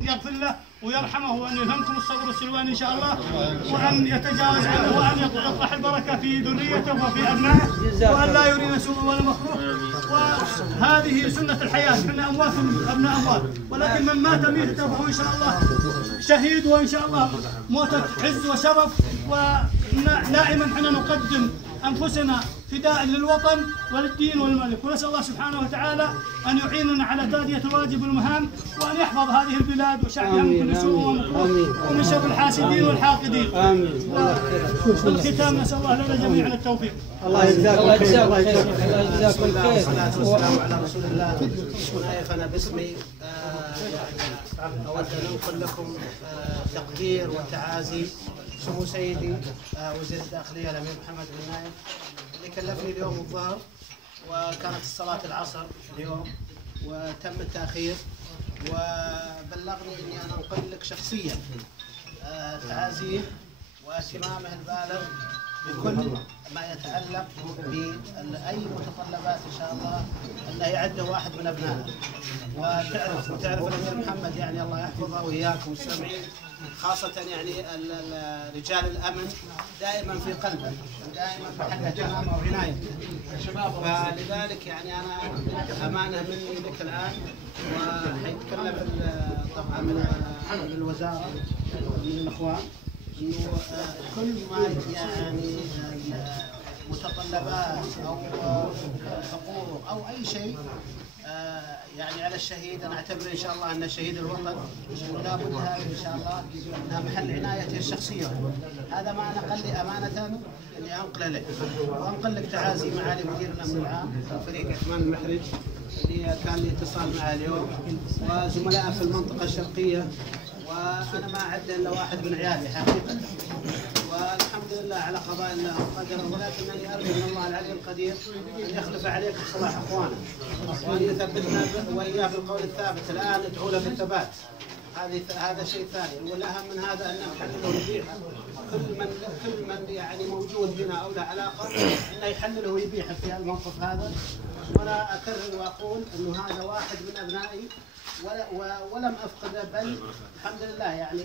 يغفر له ويرحمه وأن يلهمكم الصبر والسلوان إن شاء الله، وأن يتجاوز عنه وأن يطرح البركة في ذريته وفي أبنائه، وأن لا يرينا سوء ولا مكروه. وهذه سنة الحياة، احنا أموات أبناء أموات، ولكن من مات ميتة فهو إن شاء الله شهيد، وإن شاء الله موتة عز وشرف. ودائما احنا نقدم أنفسنا فداء للوطن وللدين والملك، ونسأل الله سبحانه وتعالى أن يعيننا على تأدية الواجب والمهام، وأن يحفظ هذه البلاد وشعبها من كل سوء ومكروه ومن شر الحاسدين والحاقدين. آمين. والختام نسأل الله لنا جميعا التوفيق. الله يجزاكم خير. الله يجزاكم خير. والسلام على رسول الله. أنا باسمي أود أن أنقل لكم تقدير وتعازي سمو سيدي وزير الداخلية الأمير محمد بن نايف، اللي كلفني اليوم الظهر وكانت الصلاة العصر اليوم وتم التأخير، وبلغني إني أنا أنقل لك شخصيا تعازيه واهتمامه البالغ بكل ما يتعلق بأي متطلبات إن شاء الله أنه يعده واحد من أبنائه. وتعرف الأمير محمد يعني الله يحفظه وإياكم السامعين، خاصة يعني رجال الأمن دائما في قلبه، دائما في حق اهتمامه وعنايته. فلذلك يعني أنا أمانة مني لك الآن، وحيتكلم طبعا من الوزارة من الإخوان إنه كل ما يعني متطلبات أو حقوق أو أي شيء يعني على الشهيد، أنا أعتبر إن شاء الله أن شهيد الوطن إنه لابد هذا إن شاء الله أنها محل عنايته الشخصية. هذا ما أنا قال لي أمانة إني أنقل لك، وأنقل لك تعازي معالي مدير الأمن العام فريق عثمان المحرج اللي كان لي اتصال معه اليوم، وزملائه في المنطقة الشرقية. وأنا ما أعد إلا واحد من عيالي حقيقة، والحمد لله على قضاء الله وقدره، ولكنني أرجو من الله العلي القدير أن يخلف عليك صلاح أخوانه، وأن يثبتنا وإياه بالقول الثابت. الآن ندعو له بالثبات، هذا شيء ثاني، والأهم من هذا أن نحلله ويبيحه. كل من يعني موجود بنا أو له علاقة أنه يحلله ويبيحه في الموقف هذا. وأنا أكرر وأقول أنه هذا واحد من أبنائي ولم أفقده، بل الحمد لله يعني